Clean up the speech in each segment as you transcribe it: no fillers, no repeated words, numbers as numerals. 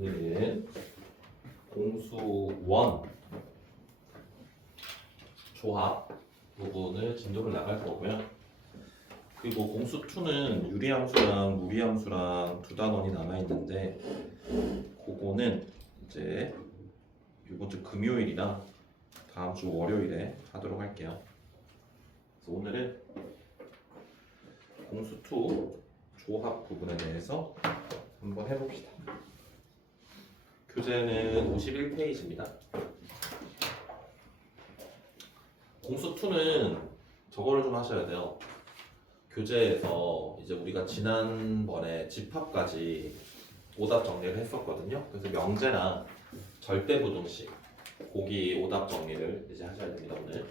오늘은 공수 1 조합 부분을 진도를 나갈 거고요. 그리고 공수 2는 유리함수랑 무리함수랑 두 단원이 남아있는데 그거는 이제 이번 주 금요일이랑 다음 주 월요일에 하도록 할게요. 그래서 오늘은 공수 2 조합 부분에 대해서 한번 해봅시다. 교재는 51페이지입니다. 공수 2는 저거를 좀 하셔야 돼요. 교재에서 이제 우리가 지난번에 집합까지 오답 정리를 했었거든요. 그래서 명제나 절대부등식 거기 오답 정리를 이제 하셔야 됩니다. 오늘.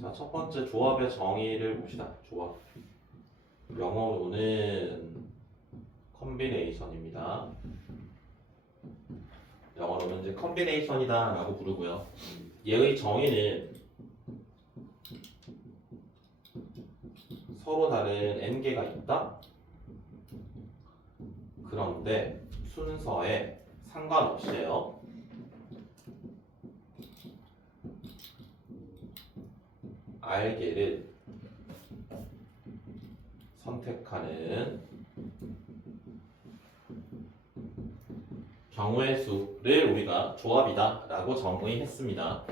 자, 첫 번째 조합의 정의를 봅시다. 조합. 영어로는 컨비네이션입니다. 영어로는 이제 컨비네이션이다 라고 부르고요. 얘의 정의는 서로 다른 n개가 있다. 그런데 순서에 상관없이요. r개를 선택하는 경우의 수를 우리가 조합이다 라고 정의했습니다.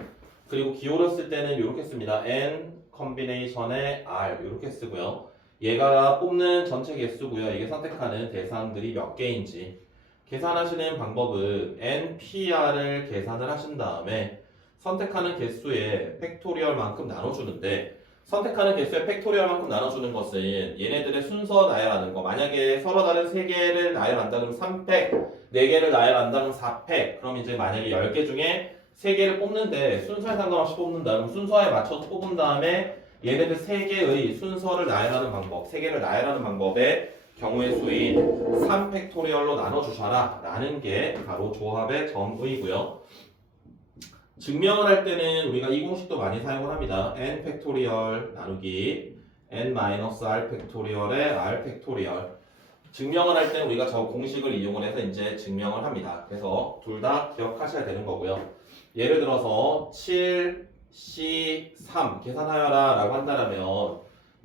그리고 기울였을 때는 이렇게 씁니다. n 컨비네이션의 r 이렇게 쓰고요. 얘가 뽑는 전체 개수고요. 이게 선택하는 대상들이 몇 개인지 계산하시는 방법은 npr을 계산을 하신 다음에 선택하는 개수의 팩토리얼만큼 나눠주는데 선택하는 개수의 팩토리얼만큼 나눠주는 것은 얘네들의 순서 나열하는 거. 만약에 서로 다른 3개를 나열한다 그러면 3팩, 4개를 나열한다 그러면 4팩. 그럼 이제 만약에 10개 중에 3개를 뽑는데 순서에 상관없이 뽑는다 그러면 순서에 맞춰서 뽑은 다음에 얘네들 3개의 순서를 나열하는 방법, 3개를 나열하는 방법의 경우의 수인 3팩토리얼로 나눠주셔라 라는 게 바로 조합의 정의고요. 증명을 할 때는 우리가 이 공식도 많이 사용을 합니다. n 팩토리얼 나누기 n-r 팩토리얼의 r 팩토리얼. 증명을 할 때는 우리가 저 공식을 이용을 해서 이제 증명을 합니다. 그래서 둘 다 기억하셔야 되는 거고요. 예를 들어서 7C3 계산하여라 라고 한다면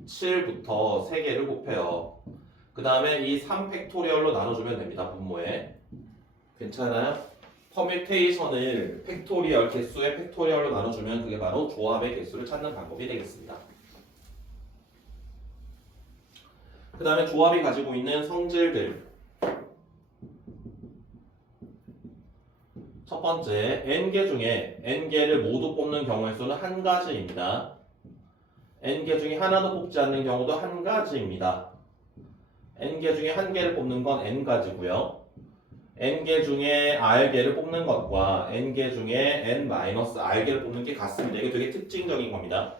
7부터 3개를 곱해요. 그 다음에 이 3 팩토리얼로 나눠주면 됩니다. 분모에. 괜찮아요? 퍼뮤테이션을 팩토리얼, 개수의 팩토리얼로 나눠주면 그게 바로 조합의 개수를 찾는 방법이 되겠습니다. 그 다음에 조합이 가지고 있는 성질들. 첫 번째, n개 중에 n개를 모두 뽑는 경우의 수는 한 가지입니다. n개 중에 하나도 뽑지 않는 경우도 한 가지입니다. n개 중에 한 개를 뽑는 건 n가지고요. n개 중에 r개를 뽑는 것과 n개 중에 n-r개를 뽑는 게 같습니다. 이게 되게 특징적인 겁니다.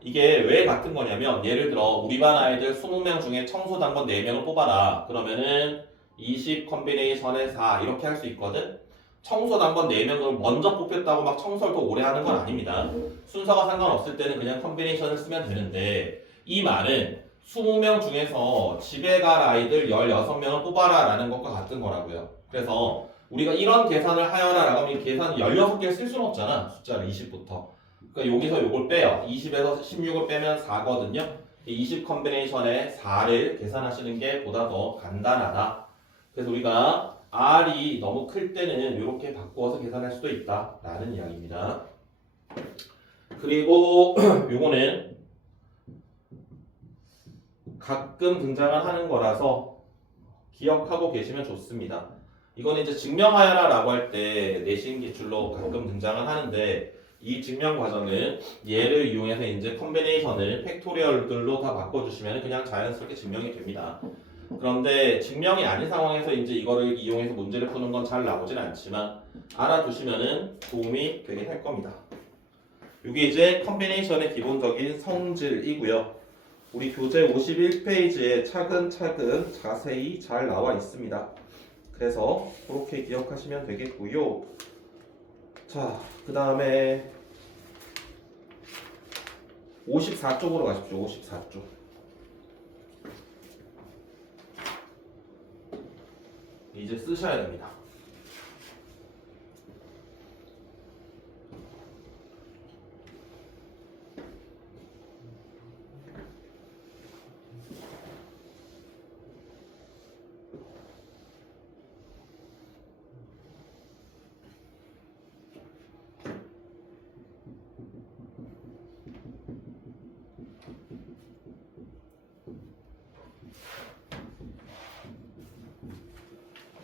이게 왜 같은 거냐면 예를 들어 우리 반 아이들 20명 중에 청소당번 4명을 뽑아라. 그러면은 20 컨비네이션에 4 이렇게 할 수 있거든. 청소당번 4명을 먼저 뽑겠다고 막 청소를 더 오래 하는 건 아닙니다. 순서가 상관없을 때는 그냥 컨비네이션을 쓰면 되는데 이 말은 20명 중에서 집에 갈 아이들 16명을 뽑아라 라는 것과 같은 거라고요. 그래서 우리가 이런 계산을 하여라 라고 하면 계산 16개를 쓸 수는 없잖아. 숫자를 20부터. 그러니까 여기서 요걸 빼요. 20에서 16을 빼면 4거든요. 20 컨비네이션에 4를 계산하시는 게 보다 더 간단하다. 그래서 우리가 R이 너무 클 때는 이렇게 바꾸어서 계산할 수도 있다 라는 이야기입니다. 그리고 요거는 가끔 등장을 하는 거라서 기억하고 계시면 좋습니다. 이거는 이제 증명하여라 라고 할 때 내신 기출로 가끔 등장을 하는데 이 증명 과정은 얘를 이용해서 이제 컨비네이션을 팩토리얼들로 다 바꿔주시면 그냥 자연스럽게 증명이 됩니다. 그런데 증명이 아닌 상황에서 이제 이거를 이용해서 문제를 푸는 건 잘 나오진 않지만 알아두시면은 도움이 되긴 할 겁니다. 이게 이제 컨비네이션의 기본적인 성질이고요. 우리 교재 51페이지에 차근차근 자세히 잘 나와 있습니다. 그래서 그렇게 기억하시면 되겠고요. 자, 그 다음에 54쪽으로 가십시오. 54쪽. 이제 쓰셔야 됩니다.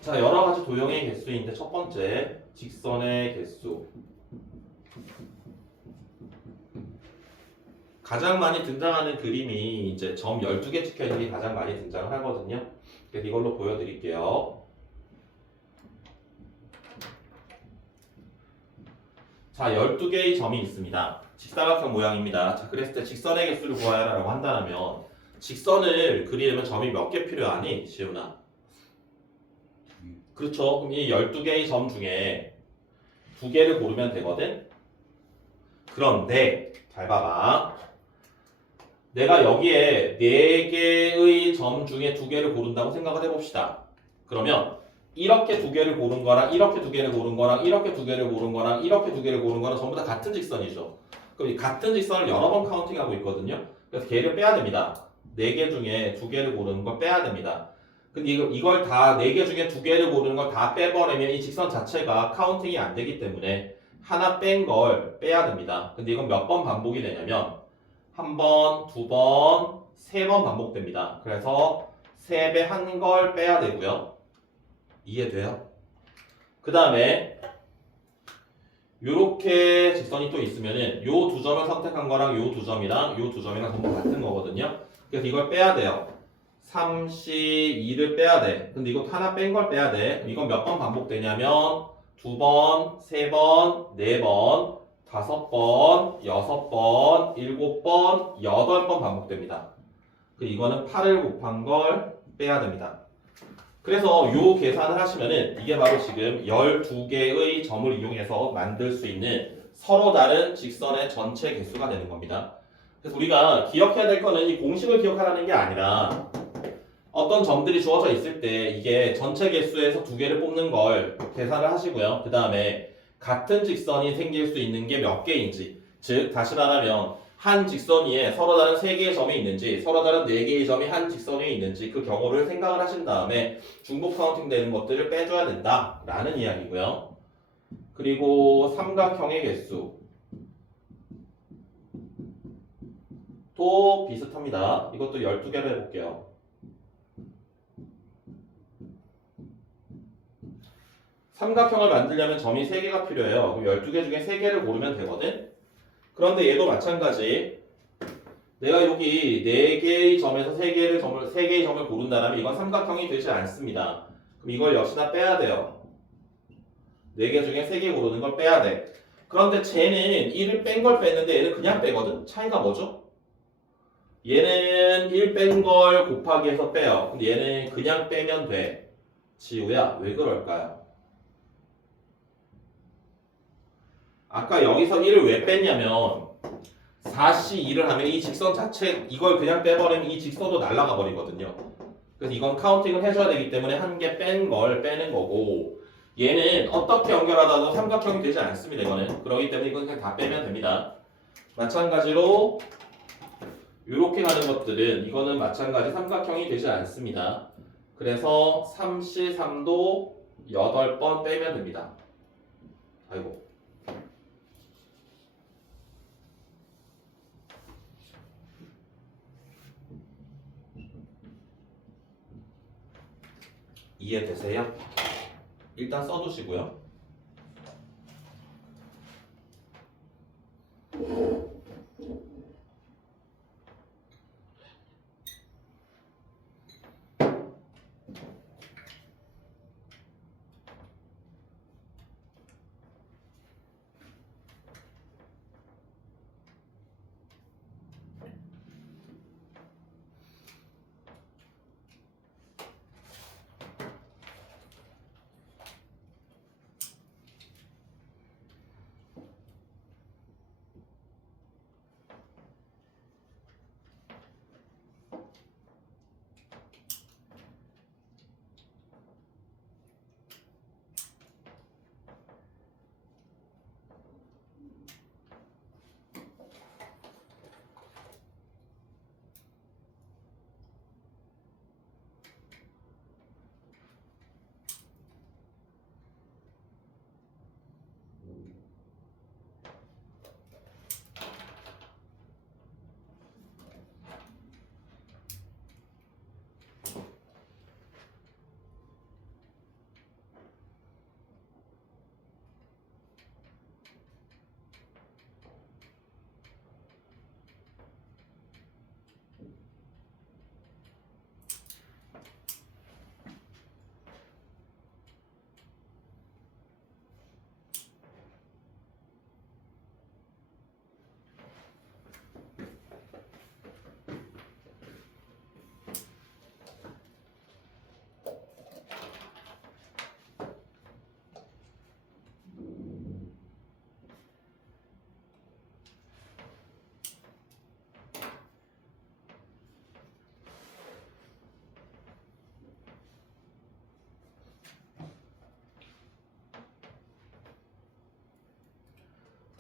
자, 여러 가지 도형의 개수인데 첫 번째 직선의 개수. 가장 많이 등장하는 그림이 이제 점 12개 찍혀 있는 게 가장 많이 등장을 하거든요. 그래서 이걸로 보여드릴게요. 자, 12개의 점이 있습니다. 직사각형 모양입니다. 자, 그랬을 때 직선의 개수를 구하라 라고 한다면 직선을 그리려면 점이 몇 개 필요하니? 시훈아. 그렇죠. 그럼 이 12개의 점 중에 2개를 고르면 되거든. 그런데 잘 봐봐. 내가 여기에 4개의 점 중에 2개를 고른다고 생각을 해봅시다. 그러면 이렇게 2개를 고른 거랑 이렇게 2개를 고른 거랑 이렇게 2개를 고른 거랑 이렇게 2개를 고른 거랑 전부 다 같은 직선이죠. 그럼 이 같은 직선을 여러 번 카운팅하고 있거든요. 그래서 걔를 빼야 됩니다. 4개 중에 2개를 고르는 걸 빼야 됩니다. 근데 이걸 다 4개 중에 2개를 고르는 걸 다 빼버리면 이 직선 자체가 카운팅이 안 되기 때문에 하나 뺀 걸 빼야 됩니다. 근데 이건 몇 번 반복이 되냐면 한 번, 2번, 3번 반복됩니다. 그래서 3배 한 걸 빼야 되고요. 이해돼요? 그 다음에 요렇게 직선이 또 있으면은 요 두 점을 선택한 거랑 요 두 점이랑 요 두 점이랑 전부 같은 거거든요. 그래서 이걸 빼야 돼요. 32를 빼야 돼. 근데 이거 하나 뺀 걸 빼야 돼. 이건 몇 번 반복되냐면 2번, 3번, 4번, 5번, 6번, 7번, 8번 반복됩니다. 이거는 8을 곱한 걸 빼야 됩니다. 그래서 요 계산을 하시면은 이게 바로 지금 12개의 점을 이용해서 만들 수 있는 서로 다른 직선의 전체 개수가 되는 겁니다. 그래서 우리가 기억해야 될 거는 이 공식을 기억하라는 게 아니라 어떤 점들이 주어져 있을 때 이게 전체 개수에서 2개를 뽑는 걸 계산을 하시고요. 그 다음에 같은 직선이 생길 수 있는 게 몇 개인지, 즉 다시 말하면 한 직선 위에 서로 다른 3개의 점이 있는지 서로 다른 4개의 점이 한 직선 위에 있는지 그 경우를 생각을 하신 다음에 중복 카운팅 되는 것들을 빼줘야 된다 라는 이야기고요. 그리고 삼각형의 개수 또 비슷합니다. 이것도 12개로 해볼게요. 삼각형을 만들려면 점이 3개가 필요해요. 그럼 12개 중에 3개를 고르면 되거든. 그런데 얘도 마찬가지. 내가 여기 4개의 점에서 3개의 점을 고른다면 이건 삼각형이 되지 않습니다. 그럼 이걸 역시나 빼야 돼요. 4개 중에 3개 고르는 걸 빼야 돼. 그런데 쟤는 1을 뺀 걸 뺐는데 얘는 그냥 빼거든. 차이가 뭐죠? 얘는 1 뺀 걸 곱하기 해서 빼요. 근데 얘는 그냥 빼면 돼. 지우야, 왜 그럴까요? 아까 여기서 1을 왜 뺐냐면 4C2를 하면 이 직선 자체 이걸 그냥 빼버리면 이 직선도 날아가 버리거든요. 그래서 이건 카운팅을 해줘야 되기 때문에 한 개 뺀 걸 빼는 거고 얘는 어떻게 연결하다도 삼각형이 되지 않습니다. 이거는 그렇기 때문에 이건 그냥 다 빼면 됩니다. 마찬가지로 이렇게 가는 것들은 이거는 마찬가지 삼각형이 되지 않습니다. 그래서 3C3도 8번 빼면 됩니다. 아이고 이해되세요? 일단 써두시고요.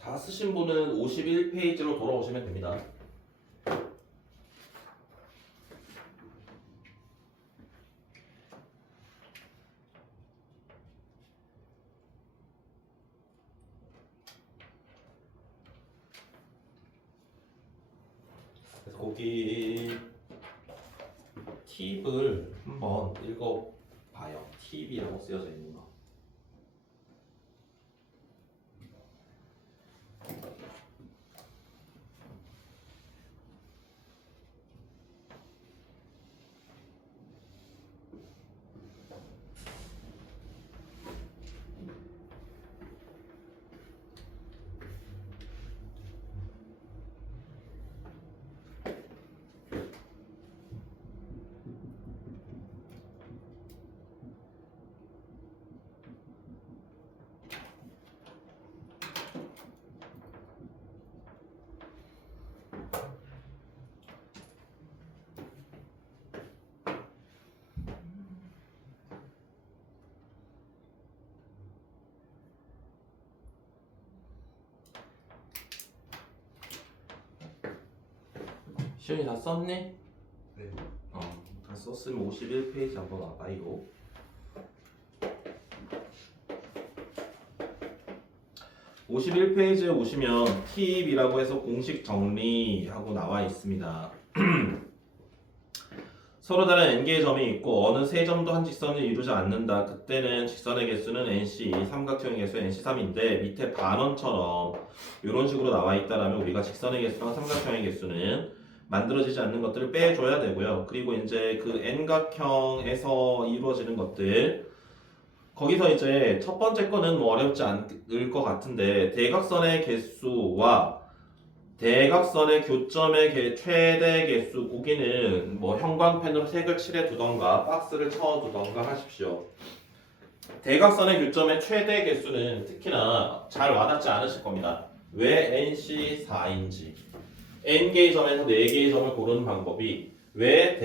다 쓰신 분은 51페이지로 돌아오시면 됩니다. 그래서 거기 팁을 한번 읽어봐요. 팁이라고 쓰여져 있는 거. 시연이 다 썼니? 네. 다 썼으면 51페이지 한번 와봐요. 51페이지에 오시면 팁이라고 해서 공식 정리하고 나와 있습니다. 서로 다른 n개의 점이 있고 어느 세 점도 한 직선을 이루지 않는다. 그때는 직선의 개수는 nc, 삼각형의 개수 nc3인데 밑에 반원처럼 이런 식으로 나와 있다라면 우리가 직선의 개수랑 삼각형의 개수는 만들어지지 않는 것들을 빼줘야 되고요. 그리고 이제 그 n각형에서 이루어지는 것들 거기서 이제 첫 번째 거는 뭐 어렵지 않을 것 같은데 대각선의 개수와 대각선의 교점의 최대 개수 거기는 뭐 형광펜으로 색을 칠해 두던가 박스를 쳐 두던가 하십시오. 대각선의 교점의 최대 개수는 특히나 잘 와닿지 않으실 겁니다. 왜 NC4인지 n개의 점에서 4개의 점을 고르는 방법이 왜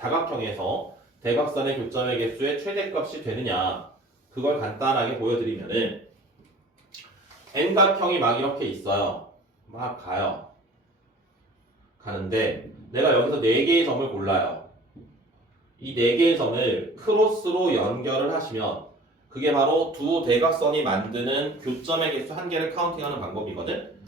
다각형에서 대각선의 교점의 개수의 최대값이 되느냐 그걸 간단하게 보여드리면은 n각형이 막 이렇게 있어요. 막 가는데 내가 여기서 4개의 점을 골라요. 이 4개의 점을 크로스로 연결을 하시면 그게 바로 두 대각선이 만드는 교점의 개수 1개를 카운팅하는 방법이거든.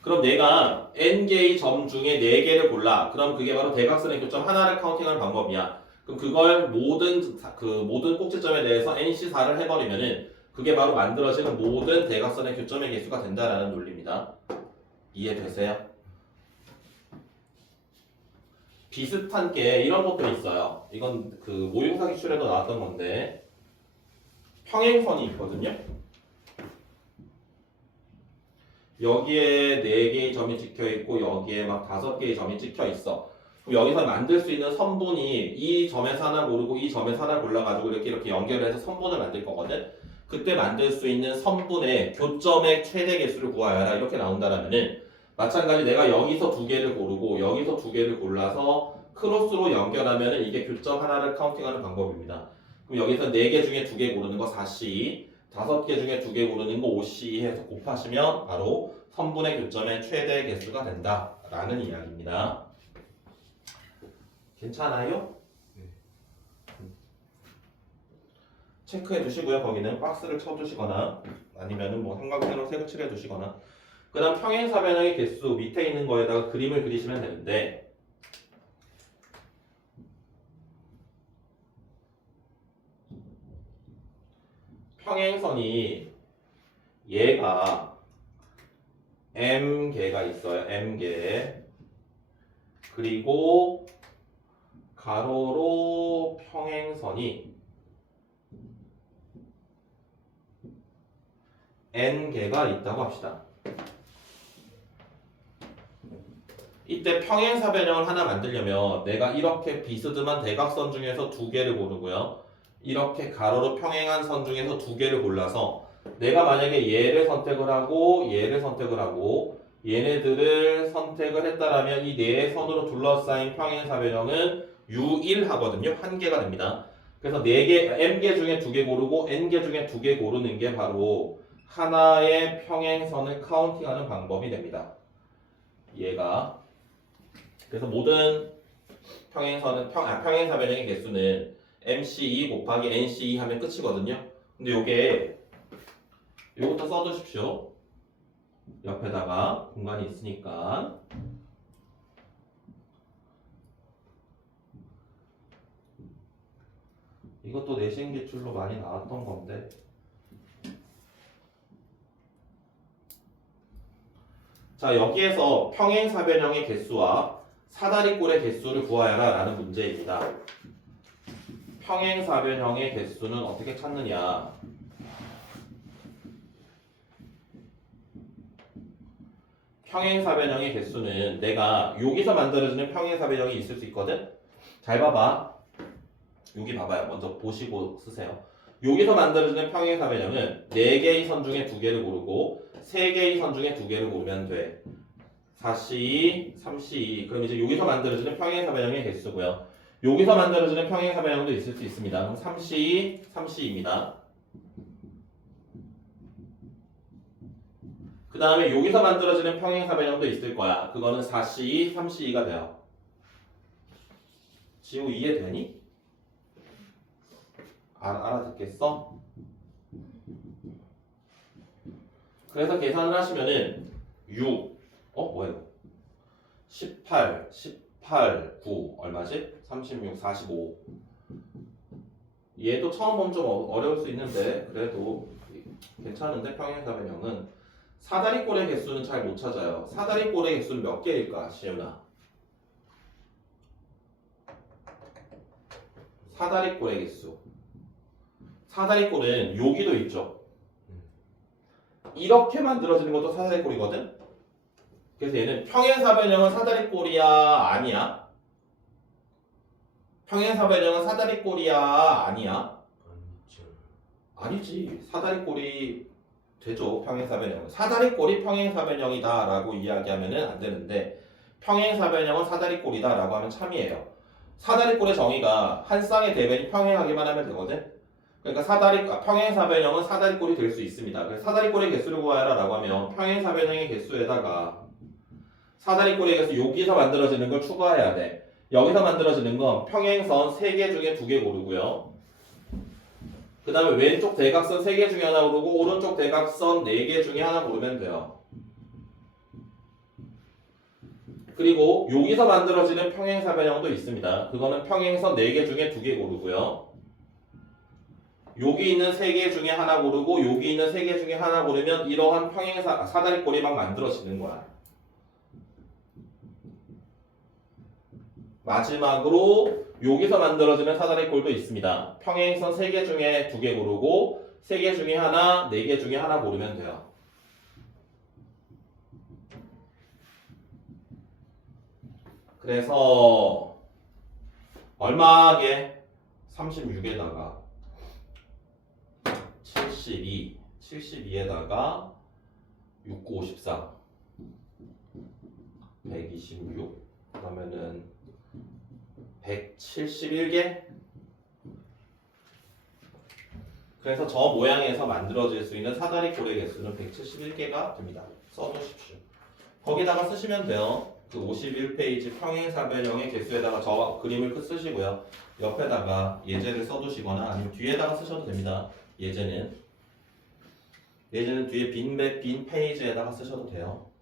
그럼 내가 n개의 점 중에 4개를 골라. 그럼 그게 바로 대각선의 교점 하나를 카운팅하는 방법이야. 그럼 그걸 모든 꼭지점에 대해서 nc4를 해버리면은 그게 바로 만들어지는 모든 대각선의 교점의 개수가 된다라는 논리입니다. 이해되세요? 비슷한 게 이런 것도 있어요. 이건 그 모의고사 기출에도 나왔던 건데 평행선이 있거든요. 여기에 4개의 점이 찍혀 있고 여기에 막 5개의 점이 찍혀 있어. 그럼 여기서 만들 수 있는 선분이 이 점에서 하나 고르고 이 점에서 하나 골라가지고 이렇게 연결해서 선분을 만들 거거든. 그때 만들 수 있는 선분의 교점의 최대 개수를 구하여야 하라 이렇게 나온다라면은 마찬가지 내가 여기서 2개를 고르고 여기서 2개를 골라서 크로스로 연결하면은 이게 교점 하나를 카운팅하는 방법입니다. 그럼 여기서 4개 중에 2개 고르는 거 4C, 5개 중에 2개 고르는 거 5C 해서 곱하시면 바로 선분의 교점의 최대 개수가 된다라는 이야기입니다. 괜찮아요? 네. 체크해 두시고요. 거기는 박스를 쳐 두시거나 아니면은 뭐 삼각형으로 색을 칠해 두시거나. 그 다음 평행사변형의 개수 밑에 있는 거에다가 그림을 그리시면 되는데 평행선이 얘가 m개가 있어요. m개. 그리고 가로로 평행선이 n개가 있다고 합시다. 이때 평행사변형을 하나 만들려면 내가 이렇게 비스듬한 대각선 중에서 2개를 고르고요. 이렇게 가로로 평행한 선 중에서 2개를 골라서 내가 만약에 얘를 선택을 하고 얘를 선택을 하고 얘네들을 선택을 했다라면 이 네 선으로 둘러싸인 평행사변형은 U1 하거든요. 1개가 됩니다. 그래서 4개, m개 중에 2개 고르고 n개 중에 2개 고르는 게 바로 하나의 평행선을 카운팅하는 방법이 됩니다. 얘가 그래서 모든 평행사변형의 개수는 MC2 곱하기 NC2 하면 끝이거든요. 근데 요것도 써두십시오. 옆에다가 공간이 있으니까. 이것도 내신 기출로 많이 나왔던 건데. 자, 여기에서 평행사변형의 개수와 사다리꼴의 개수를 구하여라 라는 문제입니다. 평행사변형의 개수는 어떻게 찾느냐? 평행사변형의 개수는 내가 여기서 만들어지는 평행사변형이 있을 수 있거든? 잘 봐봐. 여기 봐봐요. 먼저 보시고 쓰세요. 여기서 만들어지는 평행사변형은 4개의 선 중에 2개를 고르고 3개의 선 중에 2개를 고르면 돼. 4C2, 3C2. 그럼 이제 여기서 만들어지는 평행사변형의 개수고요. 여기서 만들어지는 평행사변형도 있을 수 있습니다. 그럼 3C2, 3C2입니다. 그 다음에 여기서 만들어지는 평행사변형도 있을 거야. 그거는 4C2, 3C2가 돼요. 지우 이해되니? 알아듣겠어? 그래서 계산을 하시면은 6, 뭐야 이거? 18, 9 얼마지? 36, 45. 얘도 처음 보면 좀 어려울 수 있는데 그래도 괜찮은데 평행사변형은 사다리꼴의 개수는 잘 못 찾아요. 사다리꼴의 개수는 몇 개일까, 시윤아? 사다리꼴의 개수. 사다리꼴은 여기도 있죠. 이렇게 만들어지는 것도 사다리꼴이거든. 그래서 얘는 평행사변형은 사다리꼴이야, 아니야? 평행사변형은 사다리꼴이야, 아니야? 아니지. 사다리꼴이 되죠. 평행사변형은. 사다리꼴이 평행사변형이다 라고 이야기하면 안 되는데 평행사변형은 사다리꼴이다 라고 하면 참이에요. 사다리꼴의 정의가 한 쌍의 대변이 평행하기만 하면 되거든. 그러니까 평행사변형은 사다리꼴이 될 수 있습니다. 그래서 사다리꼴의 개수를 구하라 라고 하면 평행사변형의 개수에다가 사다리꼴의 개수 여기서 만들어지는 걸 추가해야 돼. 여기서 만들어지는 건 평행선 3개 중에 2개 고르고요. 그 다음에 왼쪽 대각선 3개 중에 하나 고르고 오른쪽 대각선 4개 중에 하나 고르면 돼요. 그리고 여기서 만들어지는 평행사변형도 있습니다. 그거는 평행선 4개 중에 2개 고르고요. 여기 있는 3개 중에 하나 고르고 여기 있는 3개 중에 하나 고르면 이러한 사다리꼴이 막 만들어지는 거야. 마지막으로 여기서 만들어지는 사다리꼴도 있습니다. 평행선 3개 중에 2개 고르고 3개 중에 하나, 4개 중에 하나 고르면 돼요. 그래서 얼마게? 36에다가 72, 72에다가 6, 9, 54 126 그러면은 171개? 그래서 저 모양에서 만들어질 수 있는 사다리꼴의 개수는 171개가 됩니다. 써놓으십시오. 거기다가 쓰시면 돼요. 그 51페이지 평행사변형의 개수에다가 저 그림을 쓰시고요. 옆에다가 예제를 써두시거나 아니면 뒤에다가 쓰셔도 됩니다. 예제는 뒤에 빈 페이지에다가 쓰셔도 돼요.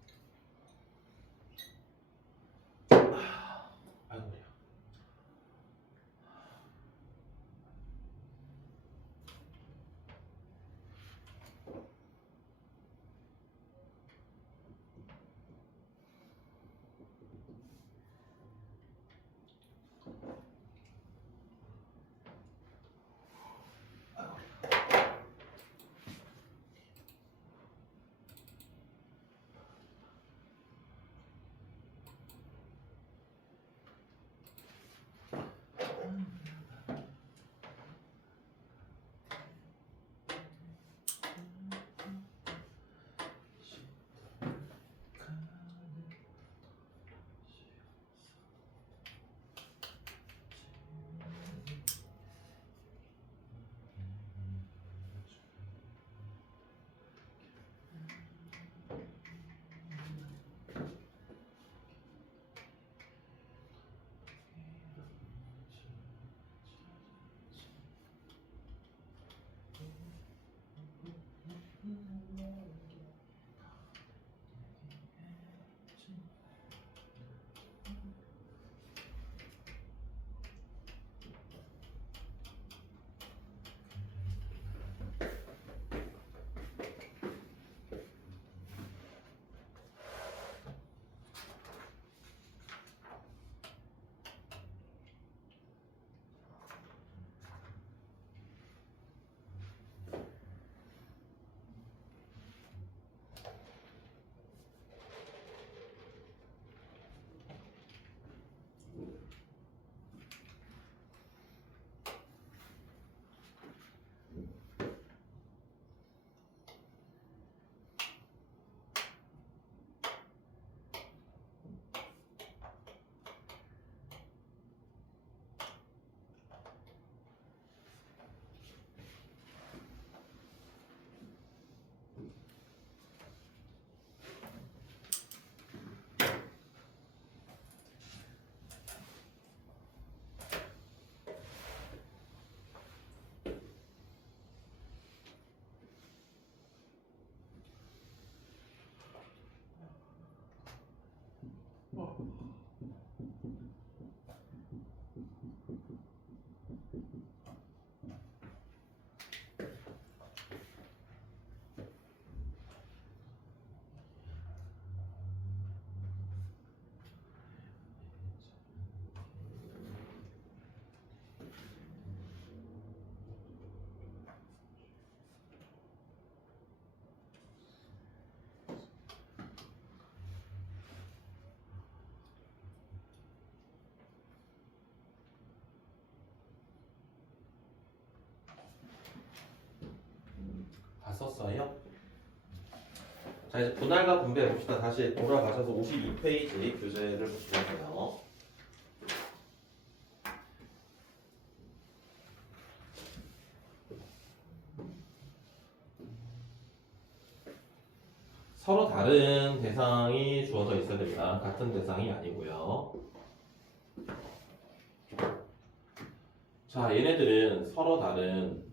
다 썼어요? 자, 이제 분할과 분배 봅시다. 다시 돌아가셔서 52페이지 교재를 보시면 돼요. 서로 다른 대상이 주어져 있어야 됩니다. 같은 대상이 아니고요. 자, 얘네들은 서로 다른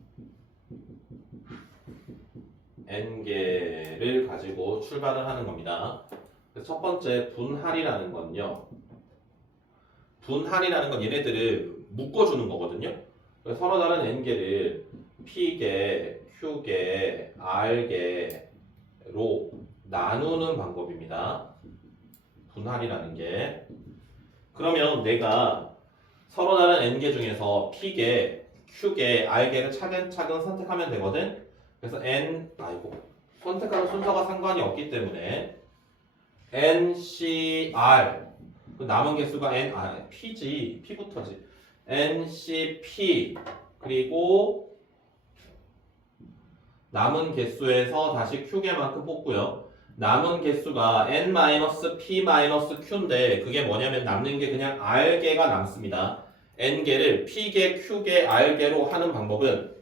n개를 가지고 출발을 하는 겁니다. 첫 번째 분할이라는 건요. 분할이라는 건 얘네들을 묶어주는 거거든요. 서로 다른 n개를 p개, q개, r개로 나누는 방법입니다. 분할이라는 게. 그러면 내가 서로 다른 n개 중에서 p개, q개, r개를 차근차근 선택하면 되거든. 그래서 선택하는 순서가 상관이 없기 때문에 NCR 그 남은 개수가 P부터지 NCP 그리고 남은 개수에서 다시 Q개만큼 뽑고요. 남은 개수가 N-P-Q인데 그게 뭐냐면 남는 게 그냥 R개가 남습니다. N개를 P개, Q개, R개로 하는 방법은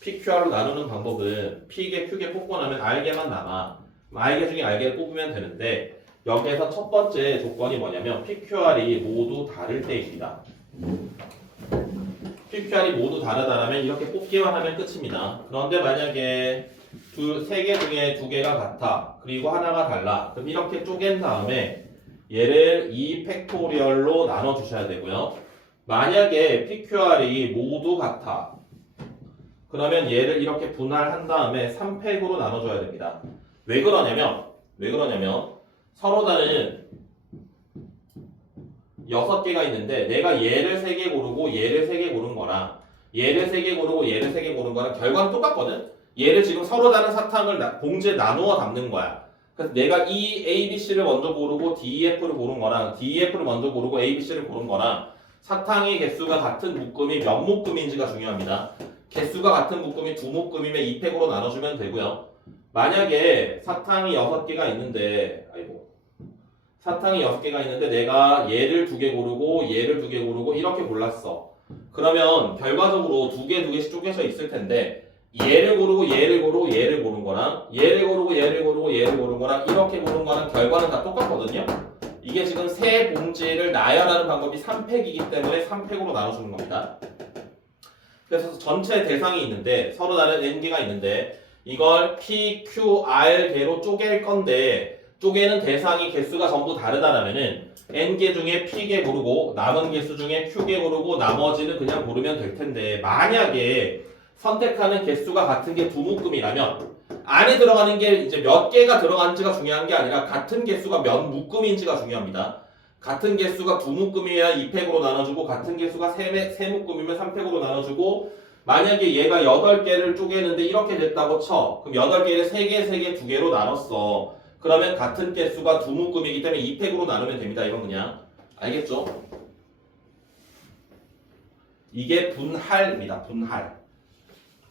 PQR로 나누는 방법은 P개, Q개 뽑고 나면 R개만 남아. R개 중에 R개를 뽑으면 되는데 여기에서 첫 번째 조건이 뭐냐면 PQR이 모두 다를 때입니다. PQR이 모두 다르다라면 이렇게 뽑기만 하면 끝입니다. 그런데 만약에 세 개 중에 두 개가 같아. 그리고 하나가 달라. 그럼 이렇게 쪼갠 다음에 얘를 2팩토리얼로 나눠주셔야 되고요. 만약에 PQR이 모두 같아. 그러면 얘를 이렇게 분할한 다음에 3팩으로 나눠줘야 됩니다. 왜 그러냐면 서로 다른 6개가 있는데 내가 얘를 3개 고르고 얘를 3개 고른 거랑 얘를 3개 고르고 얘를 3개 고른 거랑 결과는 똑같거든? 얘를 지금 서로 다른 사탕을 봉지에 나누어 담는 거야. 그래서 내가 이 A, B, C를 먼저 고르고 D, E, F를 고른 거랑 D, E, F를 먼저 고르고 A, B, C를 고른 거랑 사탕의 개수가 같은 묶음이 몇 묶음인지가 중요합니다. 개수가 같은 묶음이 두 묶음이면 2팩으로 나눠주면 되고요. 만약에 사탕이 6개가 있는데 내가 얘를 2개 고르고 얘를 2개 고르고 이렇게 골랐어. 그러면 결과적으로 2개씩 쪼개져 있을 텐데 얘를 고르고 얘를 고르고 얘를 고른 거랑 얘를 고르고 얘를 고르고 얘를 고른 거랑 이렇게 고른 거랑 결과는 다 똑같거든요. 이게 지금 세 봉지를 나열하는 방법이 3팩이기 때문에 3팩으로 나눠주는 겁니다. 그래서 전체 대상이 있는데 서로 다른 n개가 있는데 이걸 P, Q, R 개로 쪼갤 건데 쪼개는 대상이 개수가 전부 다르다라면은 n개 중에 p개 고르고 남은 개수 중에 q개 고르고 나머지는 그냥 고르면 될 텐데 만약에 선택하는 개수가 같은 게 두 묶음이라면 안에 들어가는 게 이제 몇 개가 들어간지가 중요한 게 아니라 같은 개수가 몇 묶음인지가 중요합니다. 같은 개수가 두 묶음이면 2팩으로 나눠주고 같은 개수가 세 묶음이면 3팩으로 나눠주고 만약에 얘가 8개를 쪼개는데 이렇게 됐다고 쳐. 그럼 8개를 3개, 3개, 2개로 나눴어. 그러면 같은 개수가 두 묶음이기 때문에 2팩으로 나누면 됩니다. 이건 그냥. 알겠죠? 이게 분할입니다. 분할.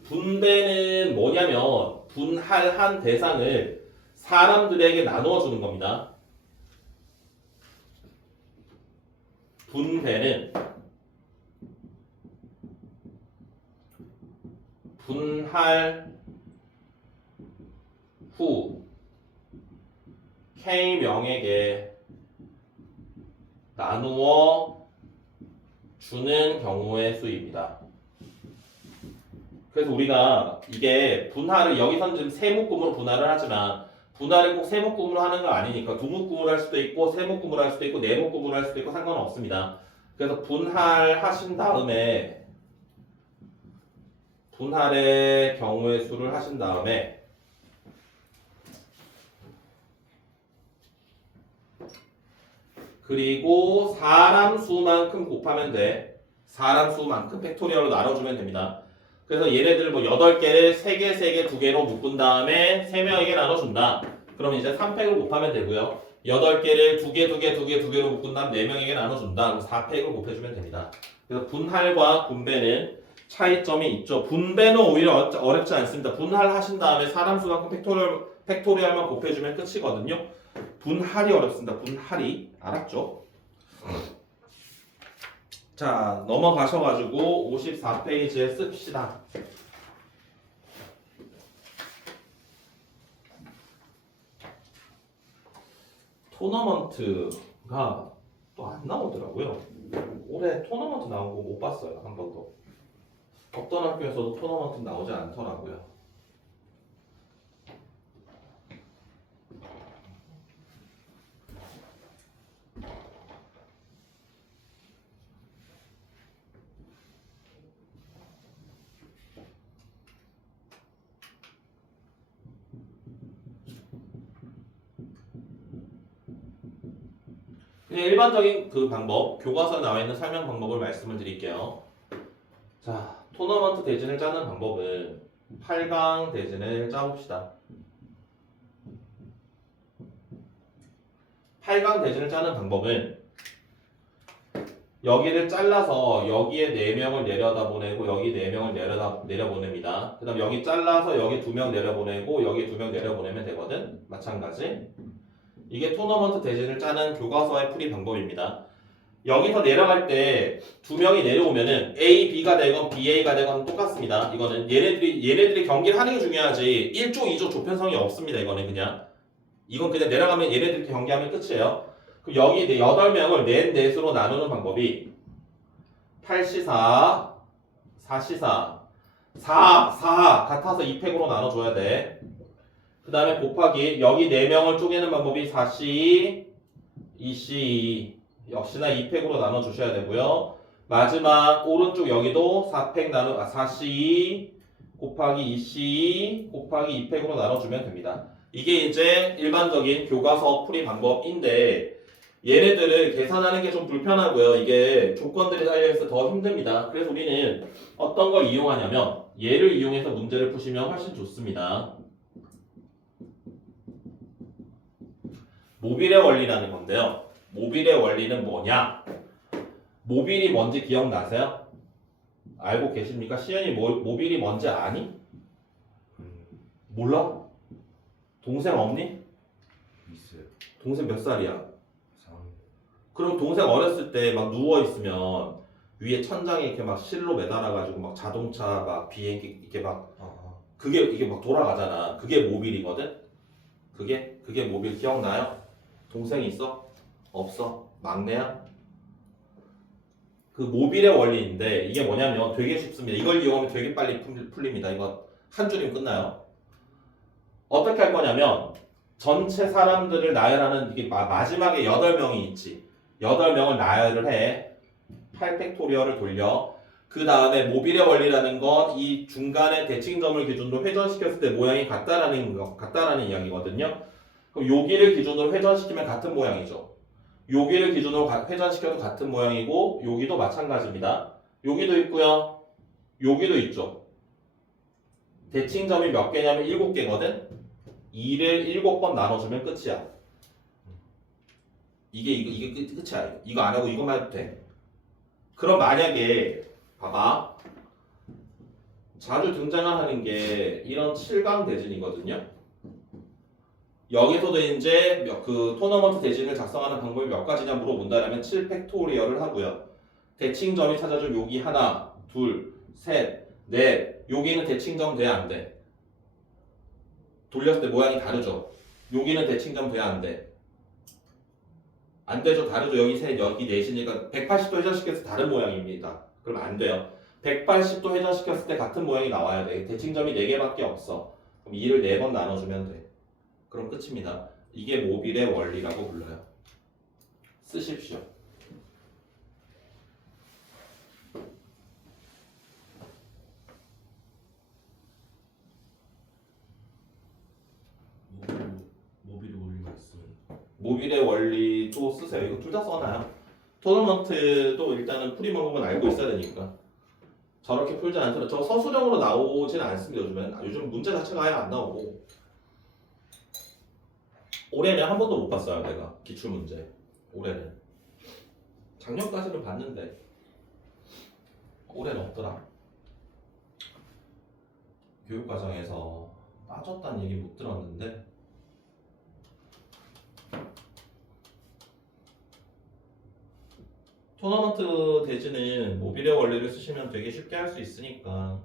분배는 뭐냐면 분할한 대상을 사람들에게 나누어 주는 겁니다. 분배는 분할 후 K명에게 나누어 주는 경우의 수입니다. 그래서 우리가 이게 분할을 여기서는 지금 세 묶음으로 분할을 하지만 분할을 꼭 세묶음으로 하는 거 아니니까 두묶음으로 할 수도 있고 세묶음으로 할 수도 있고 네묶음으로 할 수도 있고 상관은 없습니다. 그래서 분할하신 다음에 분할의 경우의 수를 하신 다음에 그리고 사람 수만큼 곱하면 돼. 사람 수만큼 팩토리얼로 나눠주면 됩니다. 그래서 얘네들 뭐 8개를 3개, 3개, 2개로 묶은 다음에 3명에게 나눠준다. 그럼 이제 3팩을 곱하면 되고요. 8개를 2개, 2개, 2개, 2개로 묶은 다음 4명에게 나눠준다. 그럼 4팩을 곱해주면 됩니다. 그래서 분할과 분배는 차이점이 있죠. 분배는 오히려 어렵지 않습니다. 분할하신 다음에 사람 수만큼 팩토리얼만 곱해주면 끝이거든요. 분할이 어렵습니다. 분할이. 알았죠? 자, 넘어가셔가지고 54페이지에 씁시다. 토너먼트가 또 안 나오더라고요. 올해 토너먼트 나온 거 못 봤어요. 한 번도. 어떤 학교에서도 토너먼트 나오지 않더라고요. 그냥 일반적인 그 방법, 교과서에 나와 있는 설명 방법을 말씀을 드릴게요. 자, 토너먼트 대진을 짜는 방법은 8강 대진을 짜봅시다. 8강 대진을 짜는 방법은 여기를 잘라서 여기에 4명을 내려다보내고 여기 4명을 내려보냅니다. 그 다음 여기 잘라서 여기 2명 내려보내고 여기 2명 내려보내면 되거든. 마찬가지. 이게 토너먼트 대진을 짜는 교과서의 풀이 방법입니다. 여기서 내려갈 때 2명이 내려오면은 A, B가 되건 BA가 되건 똑같습니다. 이거는 얘네들이 경기를 하는 게 중요하지 1조, 2조 조편성이 없습니다. 이건 그냥 내려가면 얘네들이 경기하면 끝이에요. 그럼 여기 8명을 넷으로 나누는 방법이 8C4, 4C4, 4 같아서 2팩으로 나눠줘야 돼. 그 다음에 곱하기 여기 4명을 쪼개는 방법이 4C, 2C 역시나 2팩으로 나눠주셔야 되고요. 마지막 오른쪽 여기도 4C 곱하기 2C 곱하기 2팩으로 나눠주면 됩니다. 이게 이제 일반적인 교과서 풀이 방법인데 얘네들을 계산하는 게 좀 불편하고요. 이게 조건들이 달려있어 더 힘듭니다. 그래서 우리는 어떤 걸 이용하냐면 얘를 이용해서 문제를 푸시면 훨씬 좋습니다. 모빌의 원리라는 건데요. 모빌의 원리는 뭐냐? 모빌이 뭔지 기억나세요? 알고 계십니까? 시연이 모빌이 뭔지 아니? 몰라? 동생 없니? 있어요. 동생 몇 살이야? 3. 그럼 동생 어렸을 때 막 누워있으면 위에 천장에 이렇게 막 실로 매달아가지고 막 자동차 막 비행기 이렇게 막 이게 막 돌아가잖아. 그게 모빌이거든? 그게 모빌 기억나요? 동생이 있어? 없어? 막내야? 그 모빌의 원리인데 이게 뭐냐면 되게 쉽습니다. 이걸 이용하면 되게 빨리 풀립니다. 이거 한 줄이면 끝나요. 어떻게 할 거냐면 전체 사람들을 나열하는 이게 마지막에 8명이 있지. 8명을 나열을 해. 8팩토리얼을 돌려. 그 다음에 모빌의 원리라는 건 이 중간에 대칭점을 기준으로 회전시켰을 때 모양이 같다라는 이야기거든요. 그럼 여기를 기준으로 회전시키면 같은 모양이죠. 여기를 기준으로 회전시켜도 같은 모양이고 여기도 마찬가지입니다. 여기도 있고요. 여기도 있죠. 대칭점이 몇 개냐면 7개거든. 2를 7번 나눠주면 끝이야. 이게 끝이야. 이거 안 하고 이것만 해도 돼. 그럼 만약에 봐봐. 자주 등장하는 게 이런 7강 대진이거든요. 여기서도 이제 그 토너먼트 대진을 작성하는 방법이 몇 가지냐 물어본다면 7팩토리얼을 하고요. 대칭점이 찾아준 여기 하나, 둘, 셋, 넷. 여기는 대칭점 돼, 안 돼? 돌렸을 때 모양이 다르죠? 여기는 대칭점 돼, 안 돼? 안 되죠? 다르죠? 여기 셋, 여기 넷이니까 180도 회전시켰을 때 다른 모양입니다. 그럼 안 돼요. 180도 회전시켰을 때 같은 모양이 나와야 돼. 대칭점이 4개밖에 없어. 그럼 2를 4번 나눠주면 돼. 그럼 끝입니다. 이게 모빌의 원리라고 불러요. 쓰십시오. 모빌 원리가 있으면 모빌의 원리도 쓰세요. 이거 둘 다 써놔요. 토너먼트도 일단은 풀이 방법은 알고 있어야 되니까. 저렇게 풀지 않더라도 저 서술형으로 나오지는 않습니다. 요즘엔. 요즘 문제 자체가 아예 안 나오고. 올해는 한 번도 못 봤어요. 내가 기출문제. 올해는. 작년까지는 봤는데 올해는 없더라. 교육과정에서 빠졌다는 얘기 못 들었는데 토너먼트 대지는 모빌의 원리를 쓰시면 되게 쉽게 할 수 있으니까.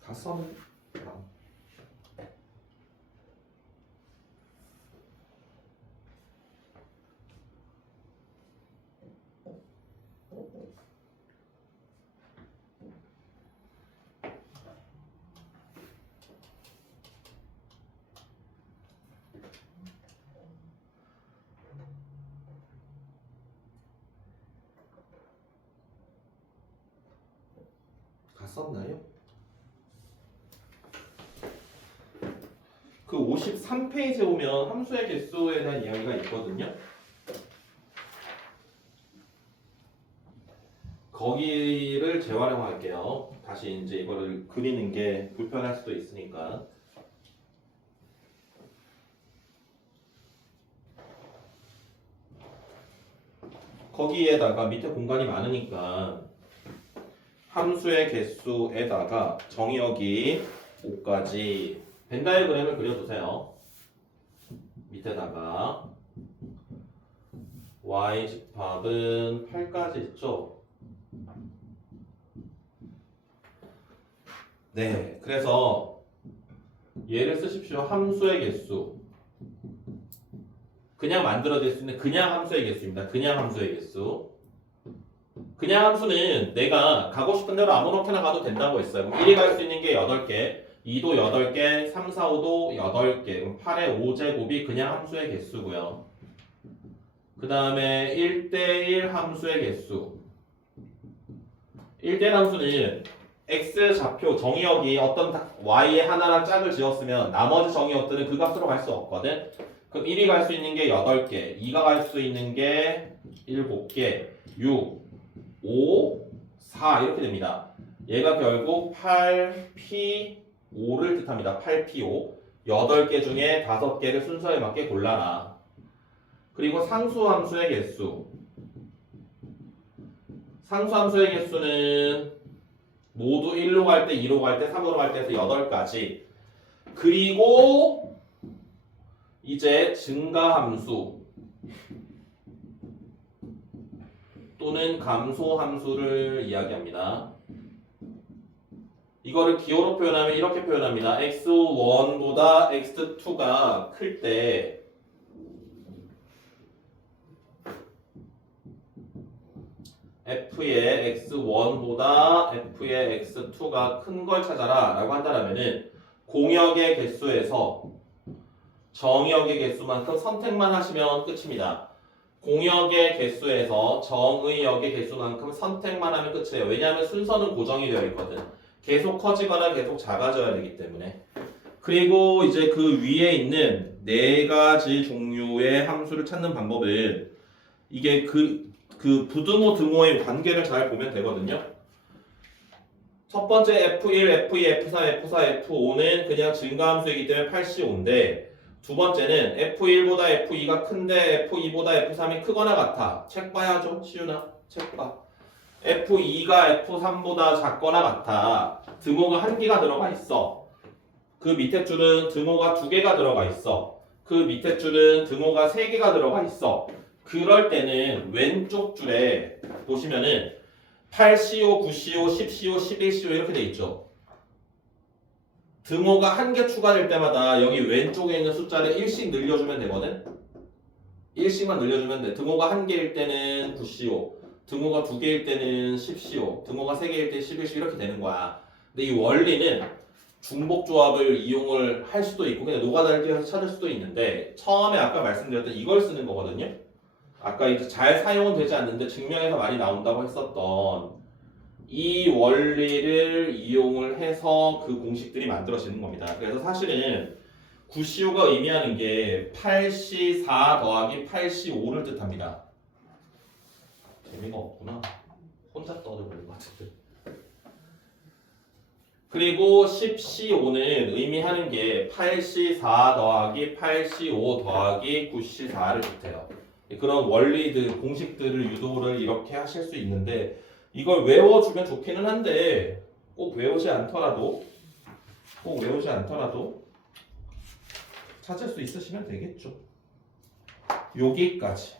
다 써네. 다 썼나요? 그 53페이지에 오면 함수의 개수에 대한 이야기가 있거든요. 거기를 재활용할게요. 다시 이제 이거를 그리는 게 불편할 수도 있으니까. 거기에다가 밑에 공간이 많으니까 함수의 개수에다가 정의역이 5까지 벤다이어그램을 그려두세요. 밑에다가 y집합은 8까지 있죠. 네, 그래서 얘를 쓰십시오. 함수의 개수. 그냥 만들어질 수 있는 그냥 함수의 개수입니다. 그냥 함수의 개수. 그냥 함수는 내가 가고 싶은 대로 아무렇게나 가도 된다고 했어요. 그럼 1이 갈 수 있는 게 8개, 2도 8개, 3, 4, 5도 8개. 그럼 8의 5제곱이 그냥 함수의 개수고요. 그 다음에 1대1 함수의 개수. 1대1 함수는 x 좌표 정의역이 어떤 y의 하나랑 짝을 지었으면 나머지 정의역들은 그 값으로 갈 수 없거든. 그럼 1이 갈 수 있는 게 8개, 2가 갈 수 있는 게 7개, 6, 5, 4 이렇게 됩니다. 얘가 결국 8P5를 뜻합니다. 8P5. 8개 중에 5개를 순서에 맞게 골라라. 그리고 상수함수의 개수. 상수함수의 개수는 모두 1로 갈 때, 2로 갈 때, 3으로 갈 때 해서 8가지. 그리고 이제 증가함수 또는 감소함수를 이야기합니다. 이거를 기호로 표현하면 이렇게 표현합니다. x1보다 x2가 클 때 f의 x1보다 f의 x2가 큰 걸 찾아라 라고 한다면은 공역의 개수에서 정역의 개수만큼 선택만 하시면 끝입니다. 공역의 개수에서 정의역의 개수만큼 선택만 하면 끝이에요. 왜냐하면 순서는 고정이 되어 있거든. 계속 커지거나 계속 작아져야 되기 때문에. 그리고 이제 그 위에 있는 4가지 종류의 함수를 찾는 방법은 이게 그 부등호 등호의 관계를 잘 보면 되거든요. 첫 번째 F1, F2, F3, F4, F5는 그냥 증가함수이기 때문에 8C5인데 두 번째는 F1보다 F2가 큰데 F2보다 F3이 크거나 같아. 책 봐야죠. 시윤아. 책 봐. F2가 F3보다 작거나 같아. 등호가 한 개가 들어가 있어. 그 밑에 줄은 등호가 두 개가 들어가 있어. 그 밑에 줄은 등호가 세 개가 들어가 있어. 그럴 때는 왼쪽 줄에 보시면은 8CO, 9CO, 10CO, 11CO 이렇게 돼 있죠. 등호가 한 개 추가될 때마다 여기 왼쪽에 있는 숫자를 1씩 늘려주면 되거든. 1씩만 늘려주면 돼. 등호가 한 개일 때는 9CO, 등호가 두 개일 때는 10CO, 등호가 세 개일 때 11CO 이렇게 되는 거야. 근데 이 원리는 중복 조합을 이용을 할 수도 있고 그냥 노가다를 찾을 수도 있는데 처음에 아까 말씀드렸던 이걸 쓰는 거거든요. 아까 이제 잘 사용은 되지 않는데 증명에서 많이 나온다고 했었던 이 원리를 이용을 해서 그 공식들이 만들어지는 겁니다. 그래서 사실은 9CO가 의미하는 게 8C4 더하기 8C5를 뜻합니다. 재미가 없구나. 혼자 떠들고 것 같은데. 그리고 10C5는 의미하는 게 8C4 더하기 8C5 더하기 9C4를 뜻해요. 그런 원리들, 공식들을 유도를 이렇게 하실 수 있는데 이걸 외워주면 좋기는 한데 꼭 외우지 않더라도 찾을 수 있으시면 되겠죠. 여기까지.